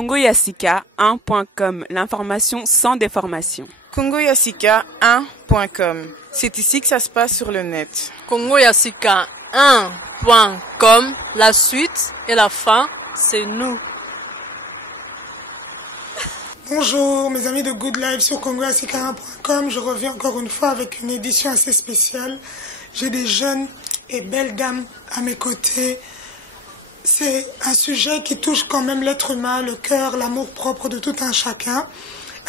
congoyassika1.com, l'information sans déformation. congoyassika1.com, c'est ici que ça se passe sur le net. congoyassika1.com, la suite et la fin, c'est nous. Bonjour mes amis de Good Life sur congoyassika1.com, je reviens encore une fois avec une édition assez spéciale. J'ai des jeunes et belles dames à mes côtés. C'est un sujet qui touche quand même l'être humain, le cœur, l'amour propre de tout un chacun.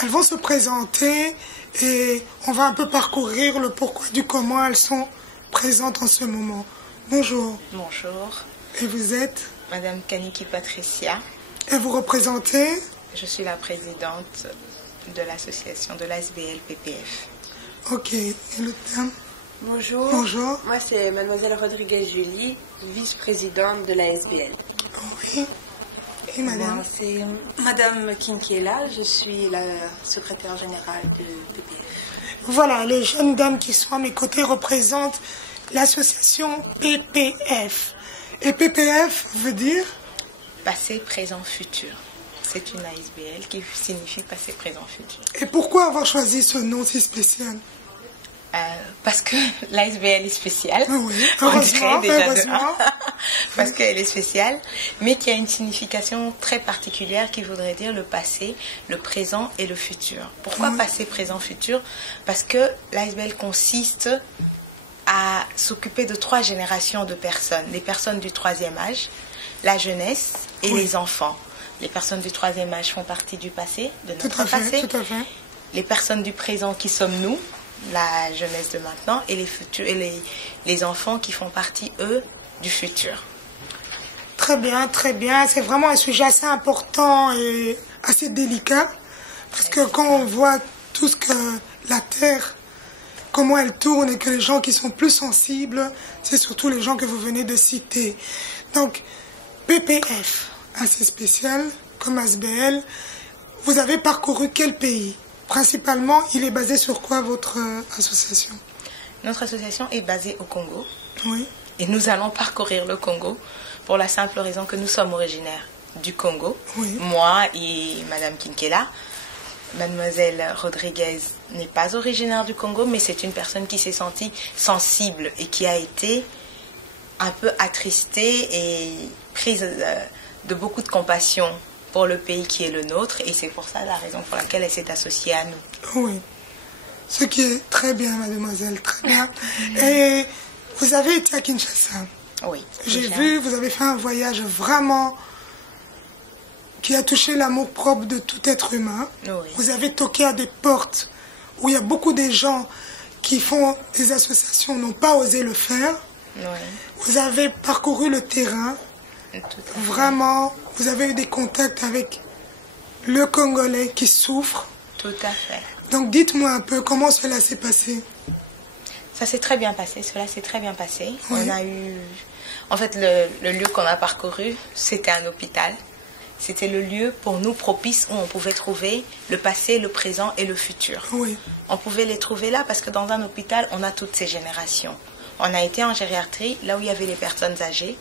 Elles vont se présenter et on va un peu parcourir le pourquoi du comment elles sont présentes en ce moment. Bonjour. Bonjour. Et vous êtes? Madame Kaniki Patricia. Et vous représentez? Je suis la présidente de l'association de l'ASBL PPF. Ok. Et l'autre dame? Bonjour. Bonjour. Moi, c'est Mademoiselle Rodriguez Julie, vice-présidente de la SBL. Oui. Et madame? Moi, c'est Madame Kinkela, je suis la secrétaire générale de PPF. Voilà, les jeunes dames qui sont à mes côtés représentent l'association PPF. Et PPF veut dire? Passé, présent, futur. C'est une ASBL qui signifie passé, présent, futur. Et pourquoi avoir choisi ce nom si spécial? Parce que l'ASBL est spéciale. Oui, heureusement, heureusement. Parce qu'elle est spéciale, mais qui a une signification très particulière qui voudrait dire le passé, le présent et le futur. Pourquoi passé, présent, futur? Parce que l'ASBL consiste à s'occuper de 3 générations de personnes. Les personnes du 3e âge, la jeunesse et les enfants. Les personnes du 3e âge font partie du passé, de notre passé. Tout à fait. Les personnes du présent qui sommes nous, la jeunesse de maintenant, et les futurs et les enfants qui font partie, eux, du futur. Très bien, très bien. C'est vraiment un sujet assez important et assez délicat. Parce que quand on voit tout ce que la Terre, comment elle tourne et que les gens qui sont plus sensibles, c'est surtout les gens que vous venez de citer. Donc, PPF, assez spécial, comme ASBL, vous avez parcouru quel pays? Principalement, il est basé sur quoi votre association? Notre association est basée au Congo. Oui. Et nous allons parcourir le Congo pour la simple raison que nous sommes originaires du Congo. Oui. Moi et Madame Kinkela. Mademoiselle Rodriguez n'est pas originaire du Congo, mais c'est une personne qui s'est sentie sensible et qui a été un peu attristée et prise de beaucoup de compassion pour le pays qui est le nôtre, et c'est pour ça la raison pour laquelle elle s'est associée à nous. Oui, ce qui est très bien, mademoiselle, très bien. Et vous avez été à Kinshasa. Oui. J'ai vu, vous avez fait un voyage vraiment qui a touché l'amour propre de tout être humain. Oui. Vous avez toqué à des portes où il y a beaucoup de gens qui font des associations, n'ont pas osé le faire. Oui. Vous avez parcouru le terrain. Vraiment, vous avez eu des contacts avec le Congolais qui souffre. Tout à fait. Donc dites-moi un peu comment cela s'est passé. Ça s'est très bien passé, cela s'est très bien passé. Oui. On a eu... En fait, le lieu qu'on a parcouru, c'était un hôpital. C'était le lieu pour nous propice où on pouvait trouver le passé, le présent et le futur. Oui. On pouvait les trouver là parce que dans un hôpital, on a toutes ces générations. On a été en gériatrie, là où il y avait les personnes âgées.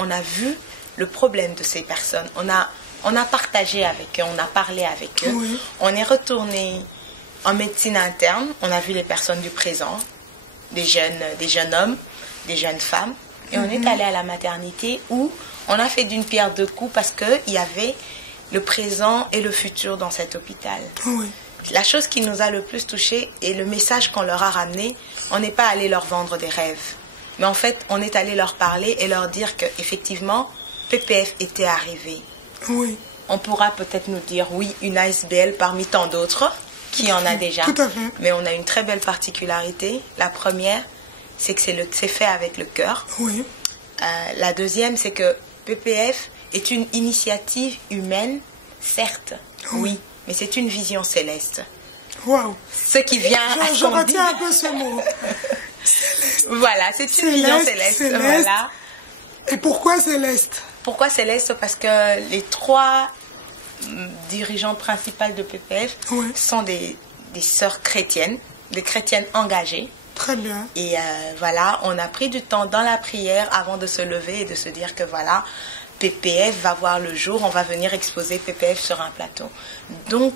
On a vu le problème de ces personnes. On a partagé avec eux, on a parlé avec eux. Oui. On est retourné en médecine interne. On a vu les personnes du présent, des jeunes hommes, des jeunes femmes. Et on est allé à la maternité où on a fait d'une pierre deux coups parce qu'il y avait le présent et le futur dans cet hôpital. Oui. La chose qui nous a le plus touché et le message qu'on leur a ramené, on n'est pas allé leur vendre des rêves. Mais en fait, on est allé leur parler et leur dire qu'effectivement, PPF était arrivé. Oui. On pourra peut-être nous dire, oui, une ASBL parmi tant d'autres, qui en a déjà. Tout à fait. Mais on a une très belle particularité. La première, c'est que c'est fait avec le cœur. Oui. La deuxième, c'est que PPF est une initiative humaine, certes, oui, mais c'est une vision céleste. Waouh. Ce qui vient à Je retiens un peu ce mot. Voilà, c'est une vision céleste. Voilà. Et pourquoi céleste? Pourquoi céleste? Parce que les 3 dirigeants principales de PPF sont des sœurs chrétiennes, des chrétiennes engagées. Très bien. Et voilà, on a pris du temps dans la prière avant de se lever et de se dire que voilà, PPF va voir le jour, on va venir exposer PPF sur un plateau. Donc,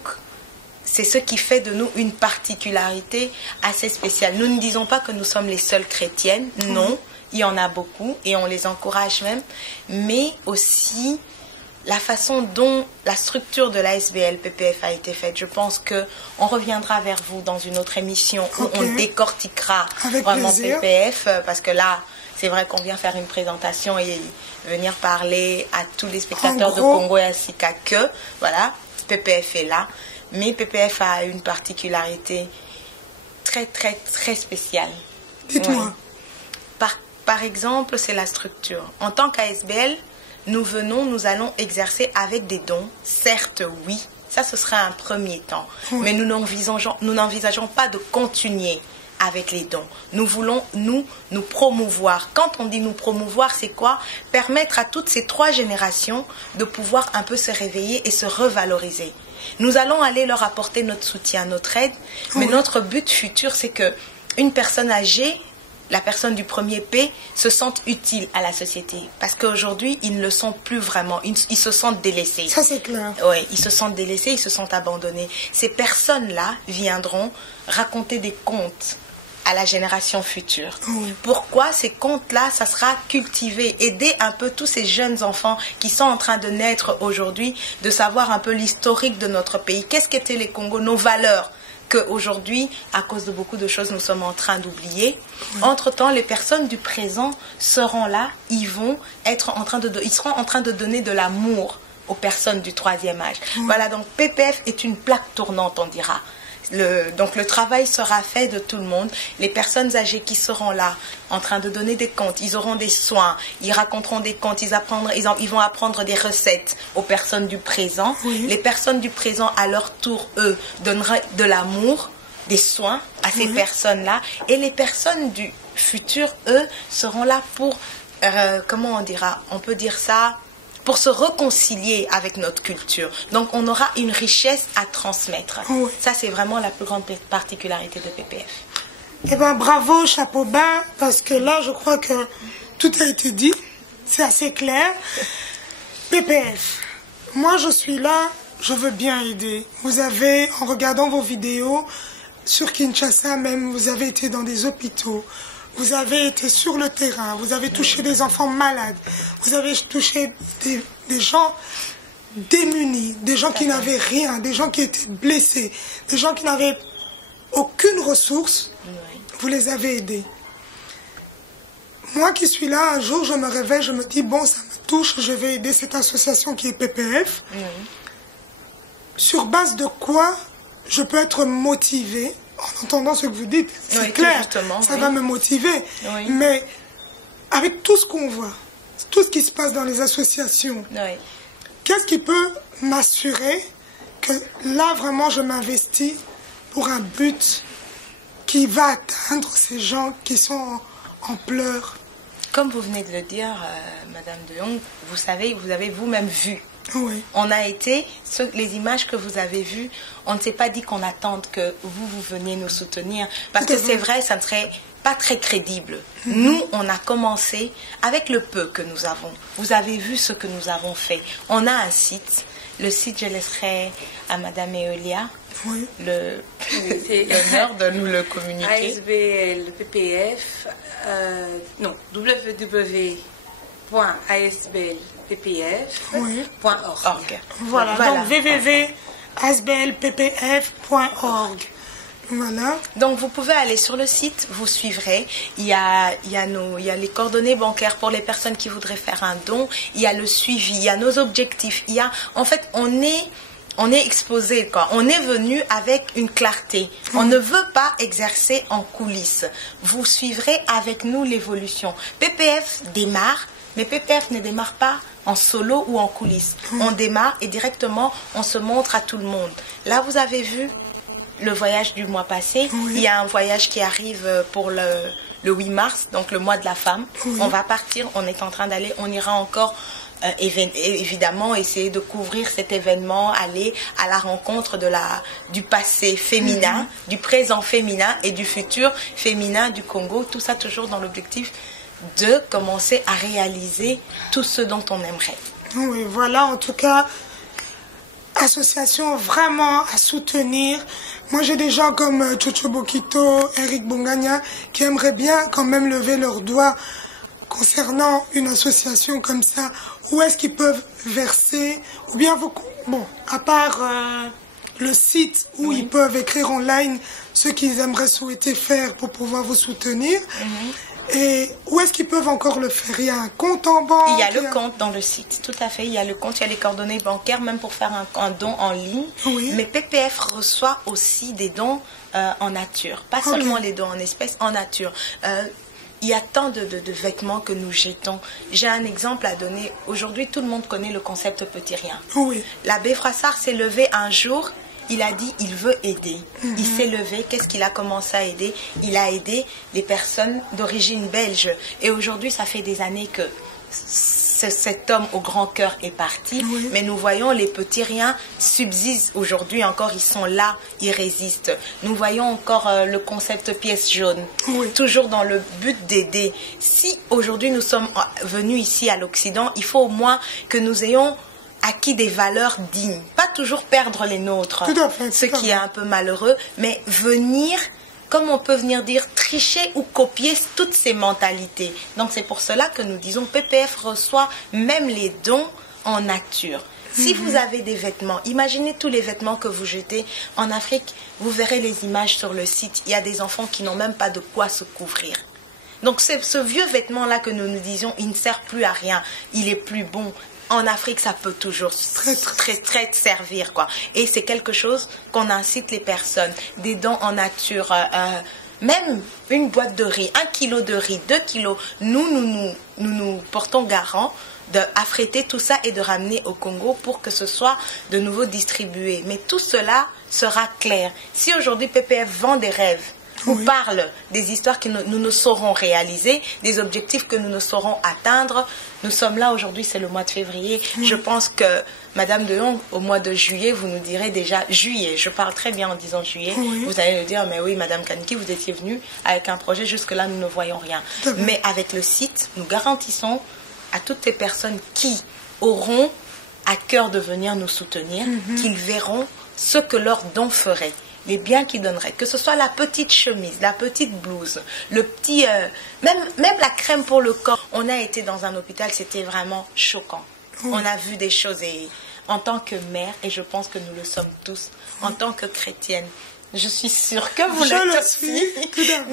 c'est ce qui fait de nous une particularité assez spéciale. Nous ne disons pas que nous sommes les seules chrétiennes, non, il y en a beaucoup et on les encourage même, mais aussi la façon dont la structure de l'ASBL PPF a été faite. Je pense qu'on reviendra vers vous dans une autre émission où on décortiquera vraiment PPF, parce que là, c'est vrai qu'on vient faire une présentation et venir parler à tous les spectateurs de Congo et ainsi qu'à que, voilà, PPF est là. Mais PPF a une particularité très, très, très spéciale. Dites-moi. Par exemple, c'est la structure. En tant qu'ASBL, nous allons exercer avec des dons. Certes, oui, ça ce sera un premier temps. Mais nous n'envisageons pas de continuer avec les dons. Nous voulons nous promouvoir. Quand on dit nous promouvoir, c'est quoi? Permettre à toutes ces 3 générations de pouvoir un peu se réveiller et se revaloriser. Nous allons aller leur apporter notre soutien, notre aide, mais notre but futur, c'est que une personne âgée, la personne du premier P, se sente utile à la société. Parce qu'aujourd'hui, ils ne le sont plus vraiment. Ils se sentent délaissés. Ça, c'est clair. Oui, ils se sentent délaissés, ils se sentent abandonnés. Ces personnes-là viendront raconter des contes à la génération future. Pourquoi ces contes-là, ça sera cultivé, aider un peu tous ces jeunes enfants qui sont en train de naître aujourd'hui, de savoir un peu l'historique de notre pays. Qu'est-ce qu'étaient les Congos, nos valeurs qu'aujourd'hui, à cause de beaucoup de choses, nous sommes en train d'oublier. Entre-temps, les personnes du présent seront là, ils seront en train de donner de l'amour aux personnes du 3e âge. Voilà, donc PPF est une plaque tournante, on dira. Donc le travail sera fait de tout le monde. Les personnes âgées qui seront là, en train de donner des contes, ils auront des soins, ils raconteront des contes, ils vont apprendre des recettes aux personnes du présent. Les personnes du présent, à leur tour, eux, donneraient de l'amour, des soins à ces personnes-là. Et les personnes du futur, eux, seront là pour, comment on dira, on peut dire ça, pour se réconcilier avec notre culture. Donc, on aura une richesse à transmettre. Ça, c'est vraiment la plus grande particularité de PPF. Eh bien, bravo, chapeau bas, parce que là, je crois que tout a été dit. C'est assez clair. PPF, moi, je suis là, je veux bien aider. Vous avez, en regardant vos vidéos, sur Kinshasa même, vous avez été dans des hôpitaux. Vous avez été sur le terrain, vous avez touché des enfants malades, vous avez touché des gens démunis, des gens qui n'avaient rien, des gens qui étaient blessés, des gens qui n'avaient aucune ressource, vous les avez aidés. Moi qui suis là, un jour je me réveille, je me dis, bon, ça me touche, je vais aider cette association qui est PPF. Sur base de quoi je peux être motivée? En entendant ce que vous dites, c'est clair, ça va me motiver. Mais avec tout ce qu'on voit, tout ce qui se passe dans les associations, qu'est-ce qui peut m'assurer que là, vraiment, je m'investis pour un but qui va atteindre ces gens qui sont en pleurs? Comme vous venez de le dire, Madame de Jong, vous savez, vous avez vous-même vu. On a été, les images que vous avez vues, on ne s'est pas dit qu'on attende que vous veniez nous soutenir. Parce que c'est vrai, ça ne serait pas très crédible. Nous, on a commencé avec le peu que nous avons. Vous avez vu ce que nous avons fait. On a un site. Le site, je laisserai à Madame Eolia l'honneur de nous le communiquer. ASBL PPF, non, www.asblppf.org. Voilà, donc www.asblppf.org. Voilà. Donc vous pouvez aller sur le site, vous suivrez. Il y a les coordonnées bancaires pour les personnes qui voudraient faire un don. Il y a le suivi, il y a nos objectifs. En fait, on est exposé, quoi. On est venu avec une clarté. On ne veut pas exercer en coulisses. Vous suivrez avec nous l'évolution. PPF démarre, mais PPF ne démarre pas en solo ou en coulisses. On démarre et directement, on se montre à tout le monde. Là, vous avez vu le voyage du mois passé. Il y a un voyage qui arrive pour le 8 mars, donc le mois de la femme. On va partir, on est en train d'aller, on ira encore évidemment essayer de couvrir cet événement, aller à la rencontre du passé féminin, du présent féminin et du futur féminin du Congo. Tout ça toujours dans l'objectif de commencer à réaliser tout ce dont on aimerait. Oui, voilà, en tout cas, association vraiment à soutenir. Moi, j'ai des gens comme Chocho Bokito, Eric Bongania, qui aimeraient bien quand même lever leurs doigts concernant une association comme ça. Où est-ce qu'ils peuvent verser? Ou bien, bon, à part le site où ils peuvent écrire en ligne ce qu'ils aimeraient souhaiter faire pour pouvoir vous soutenir. Et où est-ce qu'ils peuvent encore le faire? Il y a un compte en banque? Il y a le compte dans le site, tout à fait. Il y a le compte, il y a les coordonnées bancaires, même pour faire un don en ligne. Oui. Mais PPF reçoit aussi des dons en nature. Pas seulement les dons en espèces, en nature. Il y a tant de vêtements que nous jetons. J'ai un exemple à donner. Aujourd'hui, tout le monde connaît le concept petit rien. Oui. L'abbé Frassard s'est levé un jour. Il a dit il veut aider. Il s'est levé. Qu'est-ce qu'il a commencé à aider? Il a aidé les personnes d'origine belge. Et aujourd'hui, ça fait des années que cet homme au grand cœur est parti. Oui. Mais nous voyons les petits riens subsistent aujourd'hui encore. Ils sont là, ils résistent. Nous voyons encore le concept pièce jaune. Oui. Toujours dans le but d'aider. Si aujourd'hui nous sommes venus ici à l'Occident, il faut au moins que nous ayons acquis des valeurs dignes, pas toujours perdre les nôtres, tout à fait, ce qui est un peu malheureux, mais venir, comme on peut venir dire, tricher ou copier toutes ces mentalités. Donc c'est pour cela que nous disons PPF reçoit même les dons en nature. Si vous avez des vêtements, imaginez tous les vêtements que vous jetez en Afrique, vous verrez les images sur le site, il y a des enfants qui n'ont même pas de quoi se couvrir. Donc ce vieux vêtement-là que nous nous disions, il ne sert plus à rien, il est plus bon. En Afrique, ça peut toujours très servir, quoi. Et c'est quelque chose qu'on incite les personnes. Des dons en nature, même une boîte de riz, 1 kilo de riz, 2 kilos. Nous portons garant d'affréter tout ça et de ramener au Congo pour que ce soit de nouveau distribué. Mais tout cela sera clair. Si aujourd'hui PPF vend des rêves, ou parle des histoires que nous ne saurons réaliser, des objectifs que nous ne saurons atteindre. Nous sommes là aujourd'hui, c'est le mois de février. Je pense que Madame de Hong, au mois de juillet, vous nous direz déjà juillet. Je parle très bien en disant juillet. Vous allez nous dire, mais oui, Madame Kaniki, vous étiez venue avec un projet. Jusque-là, nous ne voyons rien. Mais avec le site, nous garantissons à toutes les personnes qui auront à cœur de venir nous soutenir, qu'ils verront ce que leur don ferait. Les biens qu'ils donneraient, que ce soit la petite chemise, la petite blouse, le petit, même la crème pour le corps. On a été dans un hôpital, c'était vraiment choquant. On a vu des choses et en tant que mère, et je pense que nous le sommes tous, en tant que chrétienne, je suis sûre que vous l'êtes aussi.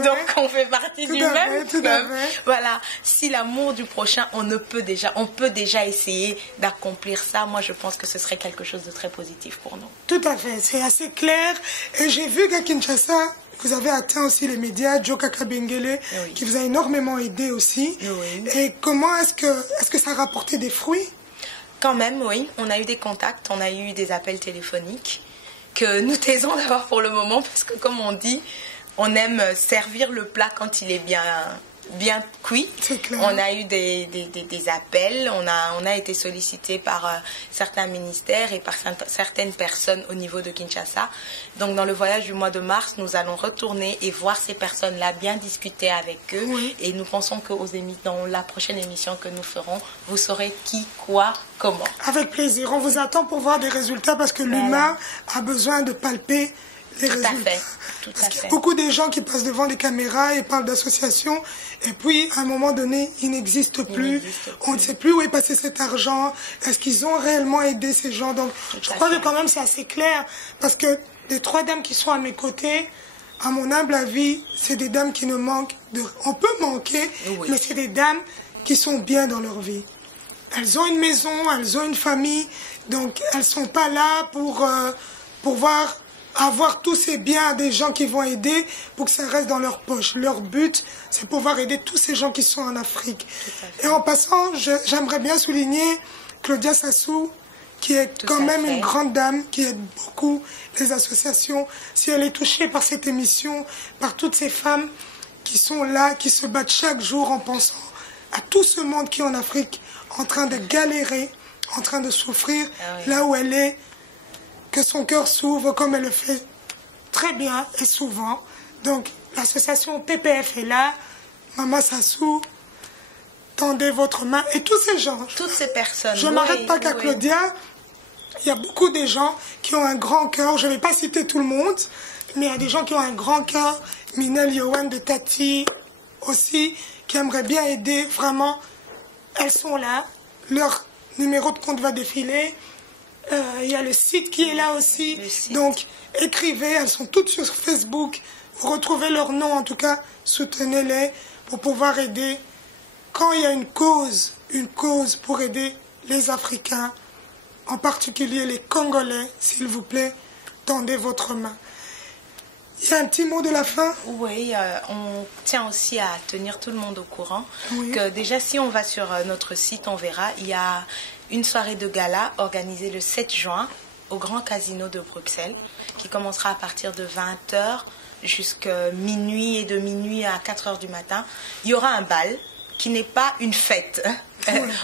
Donc on fait partie du même club. Voilà. Si l'amour du prochain, on peut déjà essayer d'accomplir ça. Moi, je pense que ce serait quelque chose de très positif pour nous. Tout à fait. C'est assez clair. Et j'ai vu qu'à Kinshasa, vous avez atteint aussi les médias, Joe Kakabengele, qui vous a énormément aidé aussi. Et comment est-ce que ça a rapporté des fruits? Quand même, oui. On a eu des contacts, on a eu des appels téléphoniques que nous taisons d'avoir pour le moment parce que, comme on dit, on aime servir le plat quand il est bien cuit. On a eu des appels, on a été sollicité par certains ministères et par certaines personnes au niveau de Kinshasa. Donc dans le voyage du mois de mars, nous allons retourner et voir ces personnes-là, bien discuter avec eux. Et nous pensons que dans la prochaine émission que nous ferons, vous saurez qui, quoi, comment. Avec plaisir. On vous attend pour voir des résultats parce que l'humain a besoin de palper les résultats. Parce qu'il y a beaucoup de gens qui passent devant les caméras et parlent d'associations et puis à un moment donné, ils n'existent plus. On ne sait plus où est passé cet argent. Est-ce qu'ils ont réellement aidé ces gens? Donc je crois que quand même c'est assez clair parce que les 3 dames qui sont à mes côtés, à mon humble avis, c'est des dames qui ne manquent de... On peut manquer, mais c'est des dames qui sont bien dans leur vie. Elles ont une maison, elles ont une famille, donc elles ne sont pas là pour pouvoir avoir tous ces biens à des gens qui vont aider pour que ça reste dans leur poche. Leur but, c'est pouvoir aider tous ces gens qui sont en Afrique. Et en passant, j'aimerais bien souligner Claudia Sassou, qui est quand même une grande dame, qui aide beaucoup les associations. Si elle est touchée par cette émission, par toutes ces femmes qui sont là, qui se battent chaque jour en pensant à tout ce monde qui est en Afrique, en train de galérer, en train de souffrir, là où elle est, que son cœur s'ouvre comme elle le fait très bien et souvent. Donc l'association PPF est là, Maman Sassou, tendez votre main. Et tous ces gens. Toutes ces personnes. Je ne m'arrête pas qu'à Claudia. Il y a beaucoup de gens qui ont un grand cœur. Je ne vais pas citer tout le monde, mais il y a des gens qui ont un grand cœur. Minel, Yohan de Tati aussi, qui aimeraient bien aider. Vraiment, elles sont là. Leur numéro de compte va défiler. Il y a le site qui est là aussi. Donc, écrivez. Elles sont toutes sur Facebook. Vous retrouvez leur nom, en tout cas. Soutenez-les pour pouvoir aider. Quand il y a une cause pour aider les Africains, en particulier les Congolais, s'il vous plaît, tendez votre main. Il y a un petit mot de la fin? Oui, on tient aussi à tenir tout le monde au courant. Que déjà, si on va sur notre site, on verra, il y a une soirée de gala organisée le 7 juin au Grand Casino de Bruxelles, qui commencera à partir de 20h jusqu'à minuit et de minuit à 4h du matin. Il y aura un bal qui n'est pas une fête.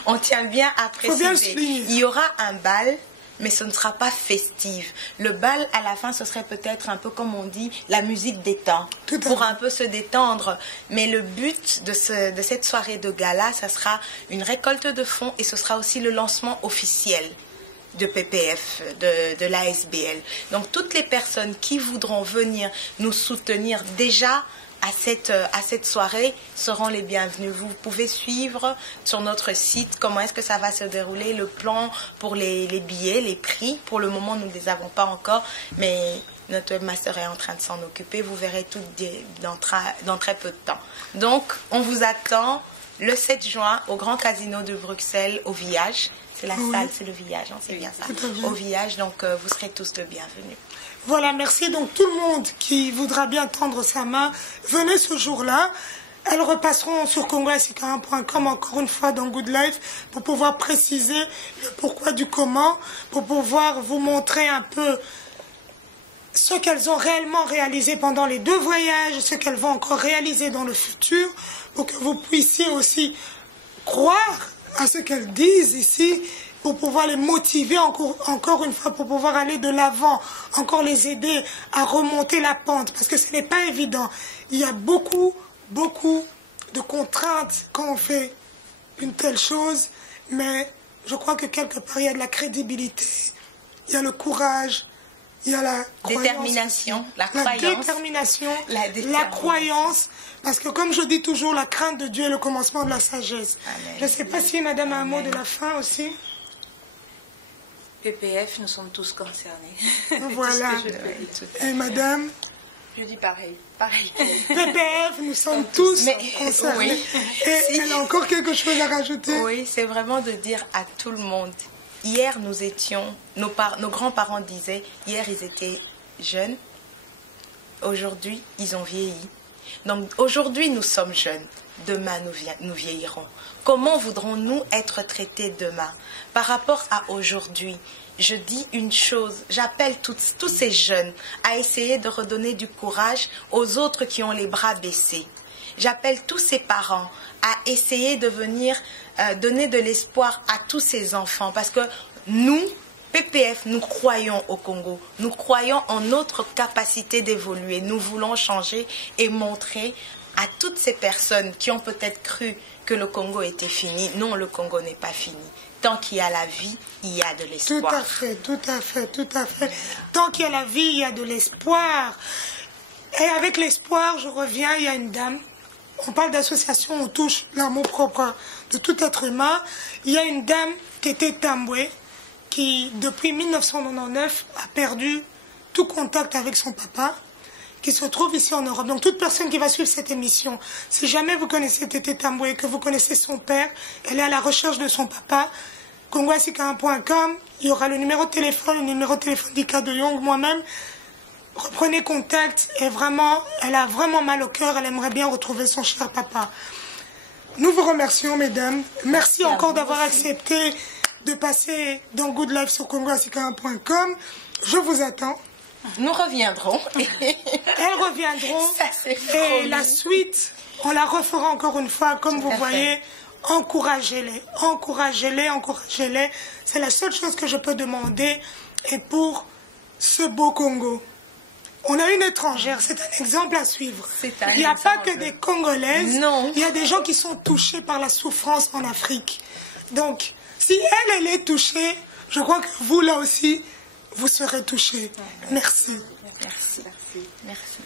On tient bien à préciser. Il y aura un bal, mais ce ne sera pas festif. Le bal, à la fin, ce serait peut-être un peu comme on dit, la musique détend, pour un peu se détendre. Mais le but de cette soirée de gala, ça sera une récolte de fonds et ce sera aussi le lancement officiel de PPF, de l'ASBL. Donc toutes les personnes qui voudront venir nous soutenir déjà à cette soirée seront les bienvenus. Vous pouvez suivre sur notre site comment est-ce que ça va se dérouler, le plan pour les billets, les prix. Pour le moment, nous ne les avons pas encore, mais notre webmaster est en train de s'en occuper. Vous verrez tout dans très peu de temps. Donc, on vous attend le 7 juin au Grand Casino de Bruxelles, au Village. C'est la salle, c'est le Village, hein, c'est bien ça. Au Village, donc vous serez tous les bienvenus. Voilà, merci. Donc tout le monde qui voudra bien tendre sa main, venez ce jour-là. Elles repasseront sur congoasika1.com encore une fois dans Good Life pour pouvoir préciser le pourquoi du comment, pour pouvoir vous montrer un peu ce qu'elles ont réellement réalisé pendant les 2 voyages, ce qu'elles vont encore réaliser dans le futur, pour que vous puissiez aussi croire à ce qu'elles disent ici, pour pouvoir les motiver encore une fois, pour pouvoir aller de l'avant, encore les aider à remonter la pente, parce que ce n'est pas évident. Il y a beaucoup de contraintes quand on fait une telle chose, mais je crois que quelque part, il y a de la crédibilité, il y a le courage, il y a la détermination, la croyance, parce que comme je dis toujours, la crainte de Dieu est le commencement de la sagesse. Amen. Je ne sais pas si madame a un mot de la fin aussi. PPF, nous sommes tous concernés. Voilà. Et madame? Je dis pareil. PPF, nous sommes tous concernés. Oui. Et elle a encore quelque chose à rajouter? Oui, c'est vraiment de dire à tout le monde. Hier, nous étions, nos grands-parents disaient, hier ils étaient jeunes, aujourd'hui ils ont vieilli. Donc aujourd'hui nous sommes jeunes, demain nous vieillirons. Comment voudrons-nous être traités demain? Par rapport à aujourd'hui, je dis une chose, j'appelle tous ces jeunes à essayer de redonner du courage aux autres qui ont les bras baissés. J'appelle tous ces parents à essayer de venir donner de l'espoir à tous ces enfants. Parce que nous, PPF, nous croyons au Congo. Nous croyons en notre capacité d'évoluer. Nous voulons changer et montrer à toutes ces personnes qui ont peut-être cru que le Congo était fini. Non, le Congo n'est pas fini. Tant qu'il y a la vie, il y a de l'espoir. Tout à fait, tout à fait, tout à fait. Tant qu'il y a la vie, il y a de l'espoir. Et avec l'espoir, je reviens, il y a une dame. On parle d'association, on touche l'amour propre de tout être humain. Il y a une dame qui était Tamboué, qui depuis 1999 a perdu tout contact avec son papa, qui se trouve ici en Europe. Donc toute personne qui va suivre cette émission, si jamais vous connaissez Tété Tamboué, que vous connaissez son père, elle est à la recherche de son papa, congoasika1.com, il y aura le numéro de téléphone d'Ika de Young, moi-même. Reprenez contact, et vraiment, elle a vraiment mal au cœur, elle aimerait bien retrouver son cher papa. Nous vous remercions, mesdames. Merci encore d'avoir accepté de passer dans Good Life sur congoasika1.com. Je vous attends. Nous reviendrons. Elles reviendront. Et la suite, on la refera encore une fois, comme vous voyez. Encouragez-les, encouragez-les, encouragez-les. C'est la seule chose que je peux demander. Et pour ce beau Congo, On a une étrangère, c'est un exemple à suivre. Il n'y a pas que des Congolaises, non. Il y a des gens qui sont touchés par la souffrance en Afrique. Donc, si elle est touchée, je crois que vous, là aussi, vous serez touchés. Merci. Merci. Merci.